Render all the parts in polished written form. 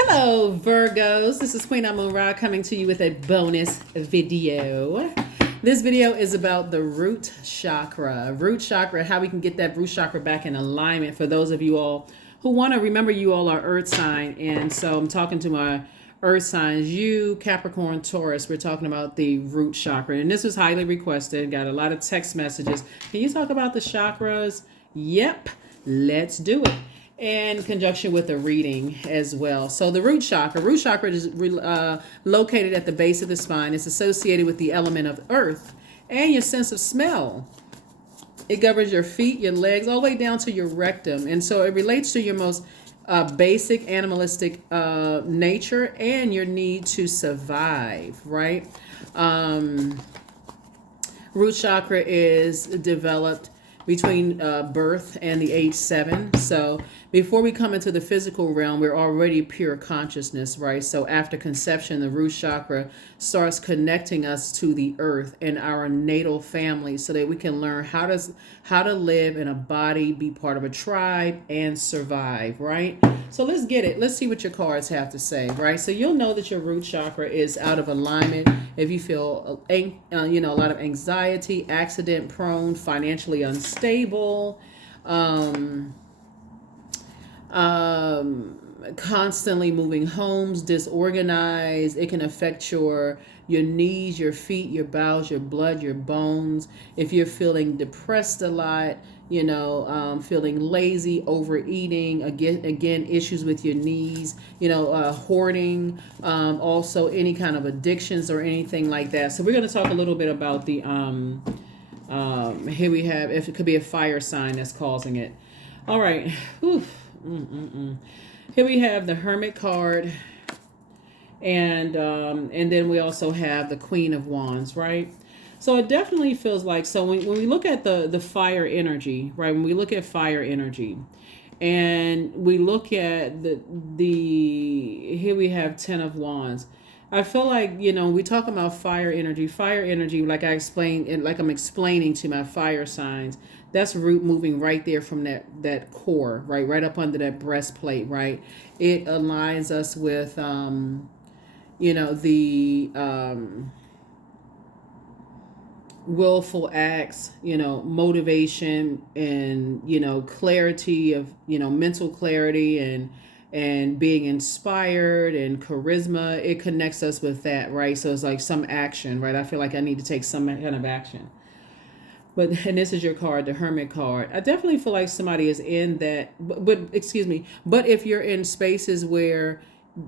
Hello, Virgos. This is Queen Amun Ra coming to you with a bonus video. This video is about the root chakra. Root chakra, how we can get that root chakra back in alignment for those of you all who want to remember you all are earth sign. And so I'm talking to my earth signs, you, Capricorn, Taurus. We're talking about the root chakra. And this was highly requested. Got a lot of text messages. Can you talk about the chakras? Yep, let's do it. In conjunction with a reading as well. So the root chakra is located at the base of the spine. It's associated with the element of earth and your sense of smell. It governs your feet, your legs, all the way down to your rectum. And so it relates to your most basic animalistic nature and your need to survive, right? Root chakra is developed between birth and the age 7. So before we come into the physical realm, we're already pure consciousness, right? So after conception, the root chakra starts connecting us to the earth and our natal family so that we can learn how to live in a body, be part of a tribe, and survive, right? So let's get it. Let's see what your cards have to say, right? So you'll know that your root chakra is out of alignment if you feel, a lot of anxiety, accident prone, financially unstable, constantly moving homes, disorganized. It can affect your knees, your feet, your bowels, your blood, your bones. If you're feeling depressed a lot, feeling lazy, overeating, again issues with your knees, hoarding, also any kind of addictions or anything like that. So we're going to talk a little bit about the here we have, if it could be a fire sign that's causing it. All right. Here we have the Hermit card, and then we also have the Queen of Wands, right? So it definitely feels like, so when we look at the fire energy, right? When we look at fire energy, and we look at the here we have 10 of Wands. I feel like, we talk about fire energy, like I explained, and like I'm explaining to my fire signs, that's root moving right there from that core, right up under that breastplate, right? It aligns us with, the willful acts, motivation and, clarity of, mental clarity and being inspired and charisma. It connects us with that, right? So it's like some action, right? I feel like I need to take some kind of action. And this is your card, the Hermit card. I definitely feel like somebody is in that, but excuse me. But if you're in spaces where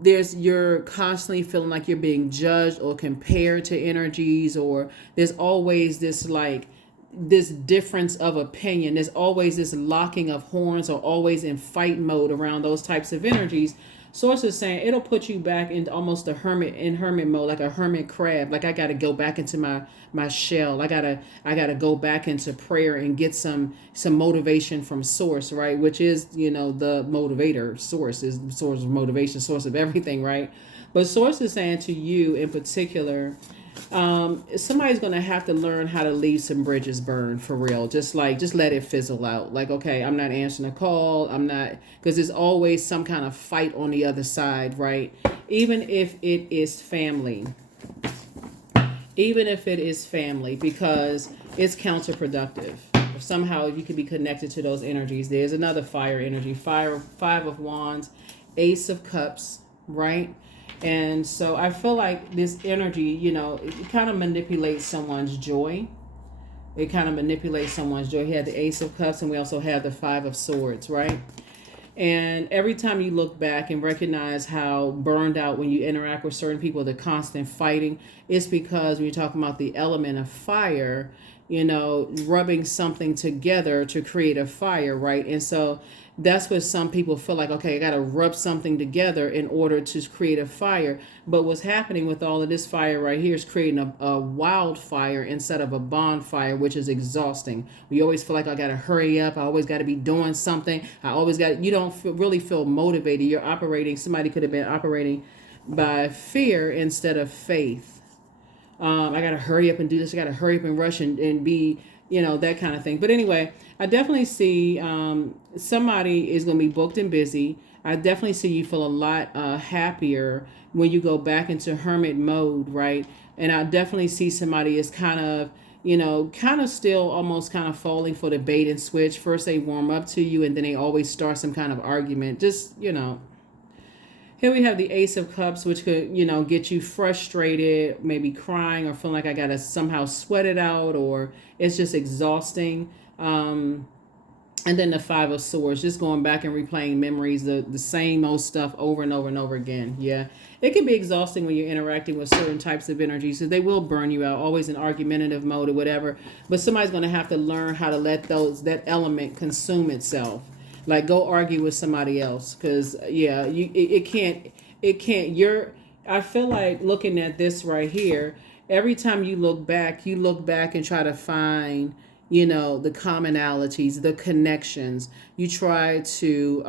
you're constantly feeling like you're being judged or compared to energies, or there's always this difference of opinion, there's always this locking of horns, or always in fight mode around those types of energies. Source is saying it'll put you back into almost hermit mode, like a hermit crab. Like I got to go back into my shell. I gotta go back into prayer and get some motivation from source, right? Which is, the motivator. Source is the source of motivation, source of everything, right? But source is saying to you in particular, somebody's gonna have to learn how to leave some bridges burned, for real. Just let it fizzle out. Like, okay, I'm not answering a call. I'm not, because there's always some kind of fight on the other side, right? Even if it is family, because it's counterproductive. Somehow you could be connected to those energies. There's another fire energy, five of wands, ace of cups, right? And so I feel like this energy, it kind of manipulates someone's joy. It kind of manipulates someone's joy. He had the ace of cups, and we also have the 5 of swords, right? And every time you look back and recognize how burned out when you interact with certain people, the constant fighting, it's because when you're talking about the element of fire, rubbing something together to create a fire, right? And so that's what some people feel like, okay, I got to rub something together in order to create a fire. But what's happening with all of this fire right here is creating a wildfire instead of a bonfire, which is exhausting. We always feel like I got to hurry up. I always got to be doing something. You don't really feel motivated. You're operating, somebody could have been operating by fear instead of faith. I got to hurry up and do this. I got to hurry up and rush and be, that kind of thing. But anyway, I definitely see somebody is going to be booked and busy. I definitely see you feel a lot happier when you go back into hermit mode, right? And I definitely see somebody is kind of, kind of still almost kind of falling for the bait and switch. First they warm up to you and then they always start some kind of argument. Just, here we have the Ace of Cups, which could, get you frustrated, maybe crying or feeling like I got to somehow sweat it out, or it's just exhausting. And then the Five of Swords, just going back and replaying memories, the same old stuff over and over and over again. Yeah. It can be exhausting when you're interacting with certain types of energies, so they will burn you out, always in argumentative mode or whatever. But somebody's going to have to learn how to let that element consume itself. Like, go argue with somebody else, because yeah, I feel like looking at this right here, every time you look back and try to find, the commonalities, the connections. You try to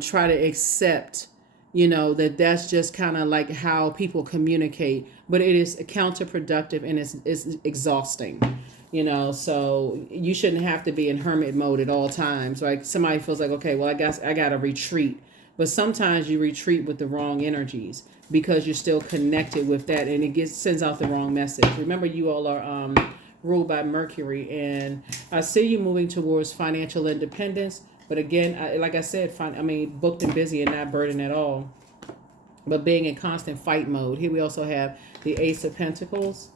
try to accept, that that's just kind of like how people communicate, but it is counterproductive and it's exhausting. So you shouldn't have to be in hermit mode at all times. Like, somebody feels like, okay, well, I guess I got to retreat. But sometimes you retreat with the wrong energies because you're still connected with that, and it sends out the wrong message. Remember, you all are ruled by Mercury, and I see you moving towards financial independence. But again, like I said, booked and busy and not burdened at all, but being in constant fight mode. Here we also have the Ace of Pentacles.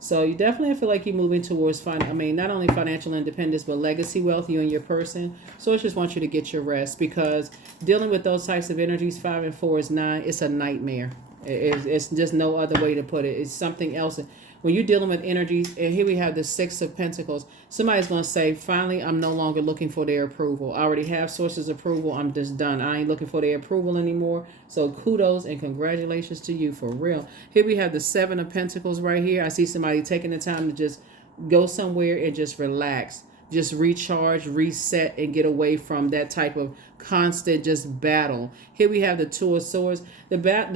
So you definitely feel like you're moving towards not only financial independence, but legacy wealth, you and your person. So I just want you to get your rest, because dealing with those types of energies, 5 and 4 is 9, it's a nightmare. It's just no other way to put it. It's something else. When you're dealing with energies, and here we have the 6 of Pentacles, somebody's going to say, finally, I'm no longer looking for their approval. I already have sources of approval. I'm just done. I ain't looking for their approval anymore. So kudos and congratulations to you, for real. Here we have the 7 of Pentacles right here. I see somebody taking the time to just go somewhere and just relax. Just recharge, reset, and get away from that type of constant just battle. Here we have the 2 of Swords. About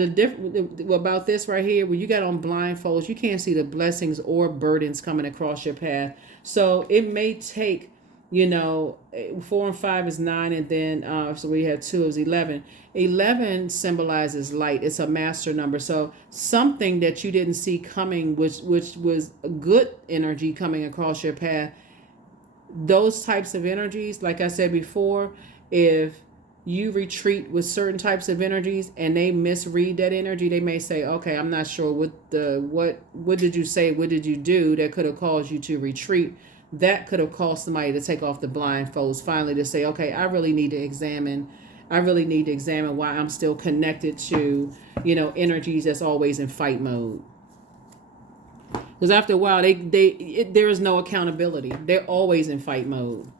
this right here, when you got on blindfolds, you can't see the blessings or burdens coming across your path. So it may take, 4 and 5 is 9, and then so we have 2 is 11. 11 symbolizes light. It's a master number. So something that you didn't see coming, which was a good energy coming across your path. Those types of energies, like I said before, if you retreat with certain types of energies and they misread that energy, they may say, okay, I'm not sure what did you say, what did you do that could have caused you to retreat. That could have caused somebody to take off the blindfolds, finally, to say, okay, I really need to examine why I'm still connected to, energies that's always in fight mode. Because after a while, there is no accountability. They're always in fight mode.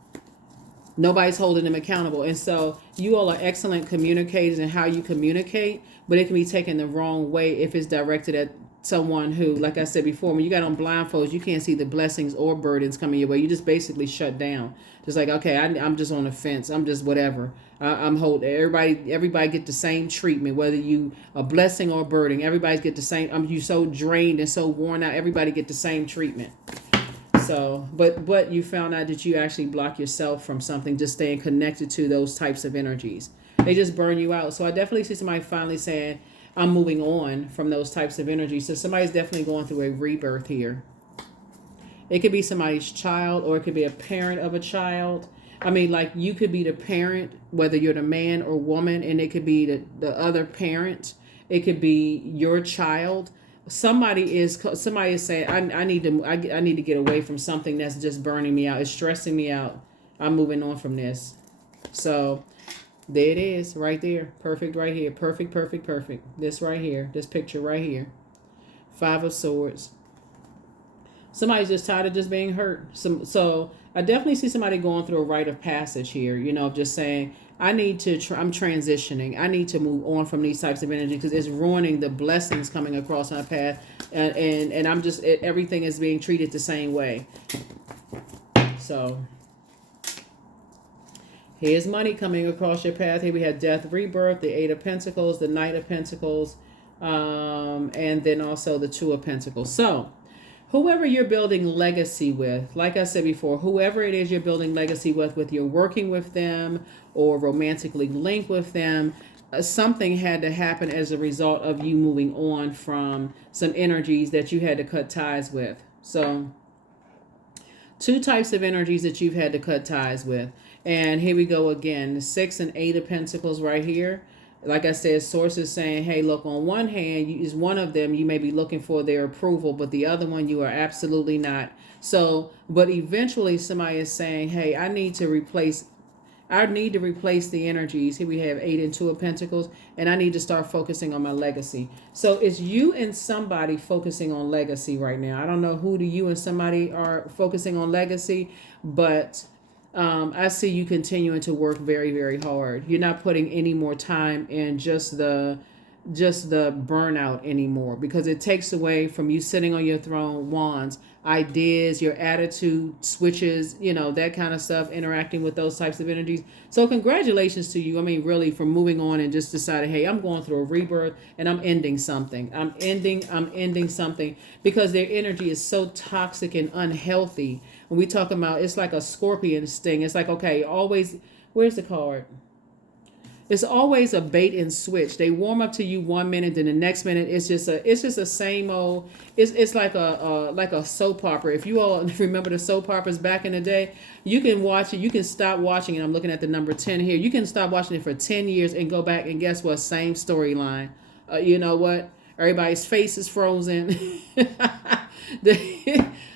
Nobody's holding them accountable. And so you all are excellent communicators in how you communicate, but it can be taken the wrong way if it's directed at someone who, like I said before, when you got on blindfolds, you can't see the blessings or burdens coming your way. You just basically shut down. Just like, okay, I'm just on the fence. I'm just whatever. I'm holding. Everybody get the same treatment, whether you a blessing or a burden. Everybody get the same. You so drained and so worn out. Everybody get the same treatment. So, but you found out that you actually block yourself from something, just staying connected to those types of energies. They just burn you out. So I definitely see somebody finally saying, I'm moving on from those types of energies. So somebody's definitely going through a rebirth here. It could be somebody's child, or it could be a parent of a child. Like, you could be the parent, whether you're the man or woman, and it could be the other parent. It could be your child. Somebody is saying, I need to get away from something that's just burning me out. It's stressing me out. I'm moving on from this. So there it is, right there. Perfect right here. Perfect. This right here. This picture right here. 5 of Swords. Somebody's just tired of just being hurt. So I definitely see somebody going through a rite of passage here, just saying, I'm transitioning. I need to move on from these types of energy because it's ruining the blessings coming across my path. And I'm just, everything is being treated the same way. So here's money coming across your path. Here we have death, rebirth, the 8 of Pentacles, the Knight of Pentacles, and then also the 2 of Pentacles. So whoever you're building legacy with, like I said before, whoever it is you're building legacy with, whether you're working with them or romantically linked with them, something had to happen as a result of you moving on from some energies that you had to cut ties with. So, two types of energies that you've had to cut ties with. And here we go again, the 6 and 8 of Pentacles right here. Like I said, sources saying, hey, look, on one hand, is one of them, you may be looking for their approval, but the other one, you are absolutely not. So, but eventually somebody is saying, hey, I need to replace the energies. Here we have 8 and 2 of Pentacles, and I need to start focusing on my legacy. So it's you and somebody focusing on legacy right now. I don't know who you and somebody are focusing on legacy, but I see you continuing to work very, very hard. You're not putting any more time in just the burnout anymore, because it takes away from you sitting on your throne, wands, ideas, your attitude switches, that kind of stuff, interacting with those types of energies. So congratulations to you. I mean, really, for moving on and just deciding, hey, I'm going through a rebirth and I'm ending something. I'm ending something, because their energy is so toxic and unhealthy. When we talk about, it's like a scorpion sting. It's like, okay, always, where's the card? It's always a bait and switch. They warm up to you 1 minute, then the next minute it's just a same old. It's like a soap opera. If you all remember the soap operas back in the day, you can watch it. You can stop watching it. I'm looking at the number 10 here. You can stop watching it for 10 years and go back, and guess what? Same storyline. You know what? Everybody's face is frozen.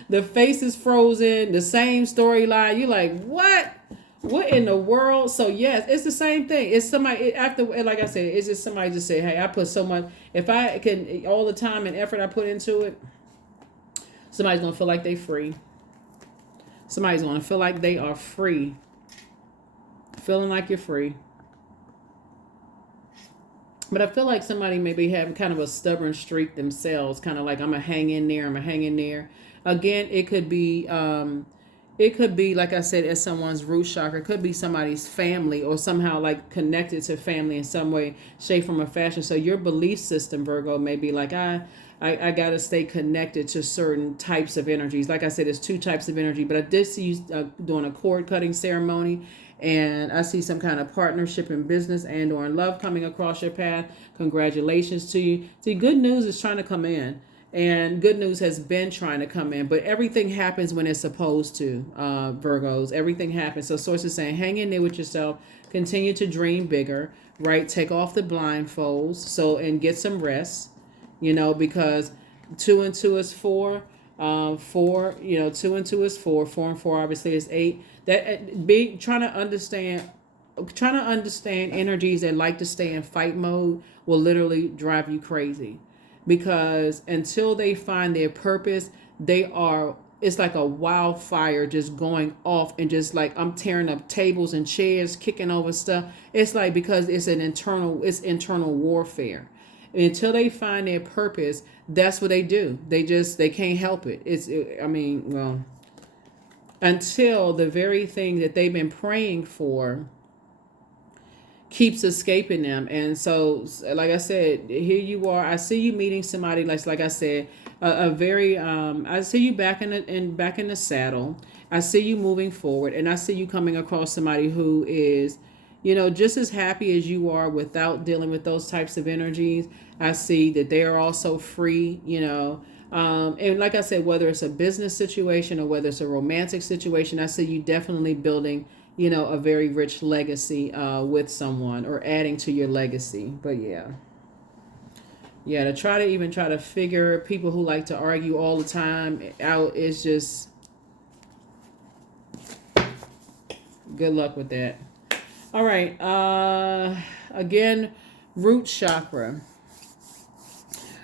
the face is frozen. The same storyline. You're like, what? What in the world? So yes, it's the same thing. It's somebody after, like I said, it's just somebody just say, hey, I put so much. If I can, all the time and effort I put into it, somebody's gonna feel like they free. Somebody's gonna feel like they are free. Feeling like you're free. But I feel like somebody maybe having kind of a stubborn streak themselves, kind of like, I'm gonna hang in there. I'm gonna hang in there. Again, it could be. It could be, like I said, as someone's root chakra. It could be somebody's family, or somehow like connected to family in some way, shape, form, or fashion. So your belief system, Virgo, may be like, I got to stay connected to certain types of energies. Like I said, there's 2 types of energy, but I did see you doing a cord cutting ceremony, and I see some kind of partnership in business and or in love coming across your path. Congratulations to you. See, good news is trying to come in. And good news has been trying to come in, but everything happens when it's supposed to, Virgos. Everything happens. So sources saying, hang in there with yourself, continue to dream bigger, right? Take off the blindfolds, and get some rest, because 2 and 2 is 4. 4, 2 and 2 is 4. 4 and 4 obviously is 8. That being trying to understand energies that like to stay in fight mode will literally drive you crazy. Because until they find their purpose, it's like a wildfire just going off, and just like, I'm tearing up tables and chairs, kicking over stuff. It's like, because it's internal warfare. Until they find their purpose, that's what they do. They can't help it. Until the very thing that they've been praying for keeps escaping them. And so, like I said, here you are. I see you meeting somebody, like I said, a very I see you back in the saddle. I see you moving forward, and I see you coming across somebody who is, just as happy as you are without dealing with those types of energies. I see that they are also free, and like I said, whether it's a business situation or whether it's a romantic situation, I see you definitely building, a very rich legacy with someone, or adding to your legacy. But yeah, to try to figure people who like to argue all the time out is just, good luck with that. All right. Again, root chakra.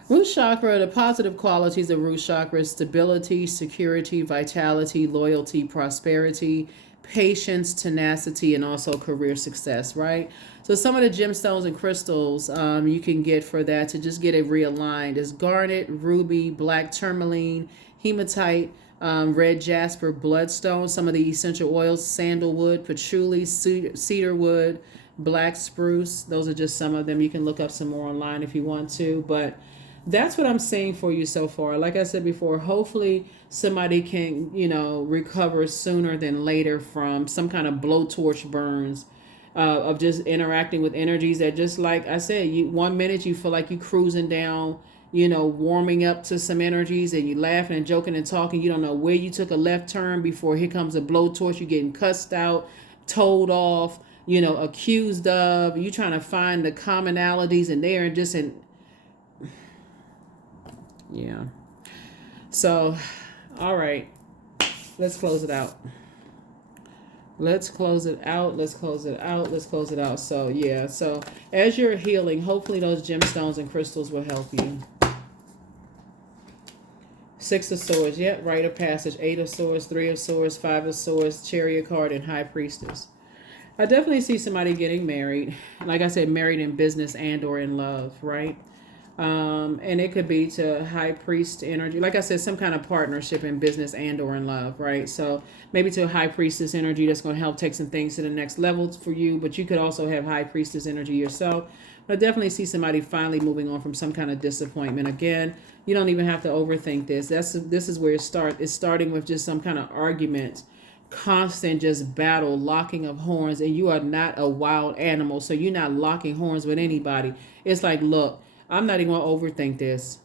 Root chakra, the positive qualities of root chakra is stability, security, vitality, loyalty, prosperity, patience, tenacity, and also career success, right? So some of the gemstones and crystals you can get for that, to just get it realigned, is garnet, ruby, black tourmaline, hematite, red jasper, bloodstone. Some of the essential oils: sandalwood, patchouli, cedarwood, black spruce. Those are just some of them. You can look up some more online if you want to. But That's what I'm saying for you so far. Like I said before, hopefully somebody can, recover sooner than later from some kind of blowtorch burns, of just interacting with energies that, just like I said, you 1 minute you feel like you cruising down, warming up to some energies, and you laughing and joking and talking. You don't know where you took a left turn before here comes a blowtorch. You getting cussed out, told off, accused of. You trying to find the commonalities, and they're just in. Yeah. So, all right. Let's close it out. Let's close it out. Let's close it out. Let's close it out. So, yeah. So, as you're healing, hopefully those gemstones and crystals will help you. Six of Swords. Yep. Rite of Passage. Eight of Swords. Three of Swords. Five of Swords. Chariot card and High Priestess. I definitely see somebody getting married. Like I said, married in business and or in love, right? And it could be to high priest energy. Like I said, some kind of partnership in business and or in love, right? So maybe to a high priestess energy that's going to help take some things to the next level for you. But you could also have high priestess energy yourself. But I definitely see somebody finally moving on from some kind of disappointment. Again, you don't even have to overthink this. This is where it starts. It's starting with just some kind of argument, constant just battle, locking of horns, and you are not a wild animal, so you're not locking horns with anybody. It's like, look, I'm not even gonna overthink this.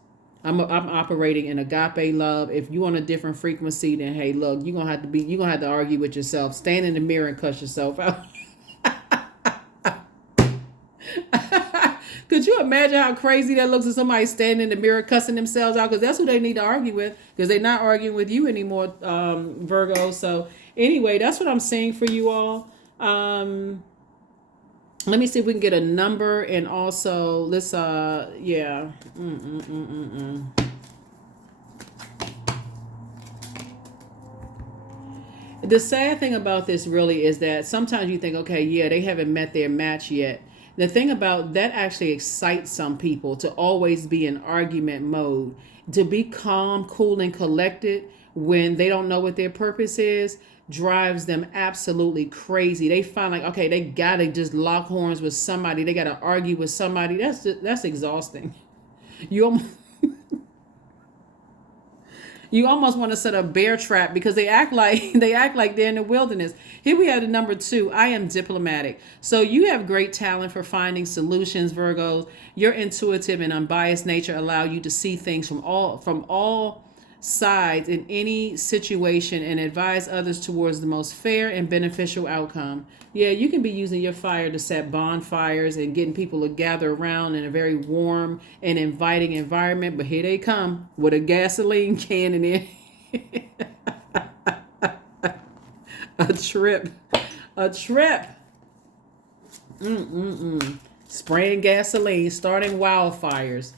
I'm operating in agape love. If you on a different frequency, then hey, look, you're gonna have to argue with yourself. Stand in the mirror and cuss yourself out. Could you imagine how crazy that looks if somebody standing in the mirror cussing themselves out? Because that's who they need to argue with, because they're not arguing with you anymore, Virgo. So anyway, that's what I'm saying for you all. Let me see if we can get a number, and also let's yeah. The sad thing about this really is that sometimes you think, okay, yeah, they haven't met their match yet. The thing about that actually excites some people to always be in argument mode, to be calm, cool, and collected when they don't know what their purpose is, drives them absolutely crazy. They find like, okay, they gotta just lock horns with somebody. They gotta argue with somebody. That's exhausting. You almost, you almost want to set a bear trap, because they act like they're in the wilderness. Here we have the number 2. I am diplomatic. So you have great talent for finding solutions, Virgos. Your intuitive and unbiased nature allow you to see things from all sides in any situation and advise others towards the most fair and beneficial outcome. Yeah, you can be using your fire to set bonfires and getting people to gather around in a very warm and inviting environment, but here they come with a gasoline can in it. a trip. Spraying gasoline, starting wildfires.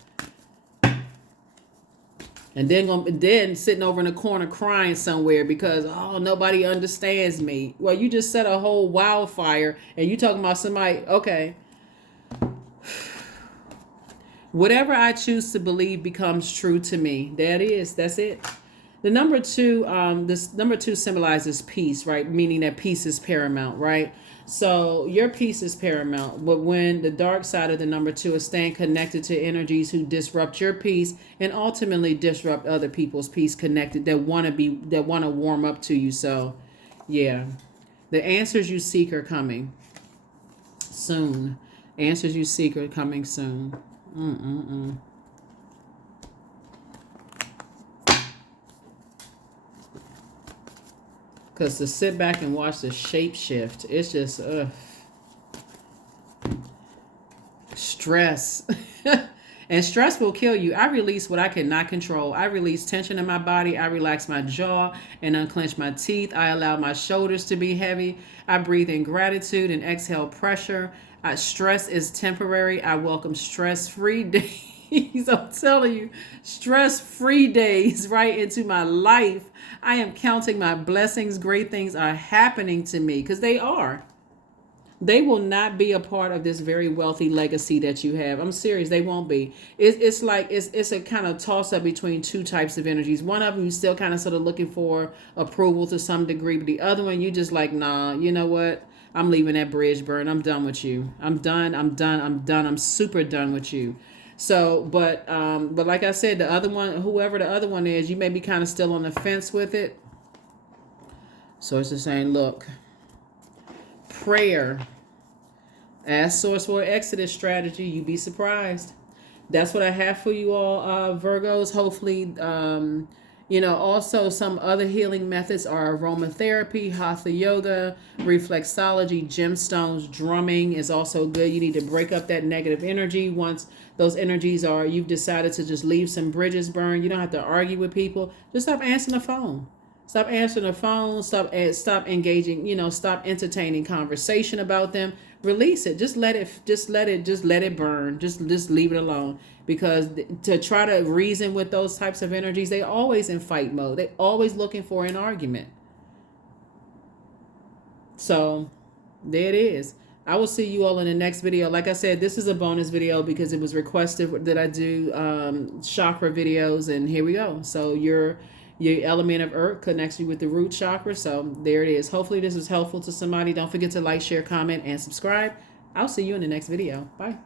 And then sitting over in a corner crying somewhere because, oh, nobody understands me. Well, you just set a whole wildfire and you talking about somebody. Okay. Whatever I choose to believe becomes true to me. That's it. The number 2, this number 2 symbolizes peace, right? Meaning that peace is paramount, right? So your peace is paramount. But when the dark side of the number 2 is staying connected to energies who disrupt your peace and ultimately disrupt other people's peace, connected that want to warm up to you. So yeah, the answers you seek are coming soon. Answers you seek are coming soon. Because to sit back and watch the shape shift, it's just stress. And stress will kill you. I release what I cannot control. I release tension in my body. I relax my jaw and unclench my teeth. I allow my shoulders to be heavy. I breathe in gratitude and exhale pressure. Stress is temporary. I welcome stress-free days. I'm telling you, stress-free days right into my life. I am counting my blessings. Great things are happening to me, because they are. They will not be a part of this very wealthy legacy that you have. I'm serious. They won't be. It's like it's a kind of toss up between two types of energies. One of them, you still kind of sort of looking for approval to some degree, but the other one, you just like, nah, you know what? I'm leaving that bridge burn. I'm done with you. I'm done. I'm super done with you. But like I said, the other one, whoever the other one is, you may be kind of still on the fence with it. So it's just saying, look, prayer. Ask Source for an exodus strategy. You'd be surprised. That's what I have for you all, Virgos. Hopefully, also some other healing methods are aromatherapy, hatha yoga, reflexology, gemstones, drumming is also good. You need to break up that negative energy. Once those energies are, you've decided to just leave some bridges burned. You don't have to argue with people. Just stop answering the phone. Stop answering the phone. Stop engaging. Stop entertaining conversation about them. Release it. Just let it burn. Just leave it alone. Because to try to reason with those types of energies, they always in fight mode. They always looking for an argument. So there it is. I will see you all in the next video. Like I said, this is a bonus video because it was requested that I do chakra videos, and here we go. So your element of earth connects you with the root chakra. So there it is. Hopefully this was helpful to somebody. Don't forget to like, share, comment, and subscribe. I'll see you in the next video. Bye.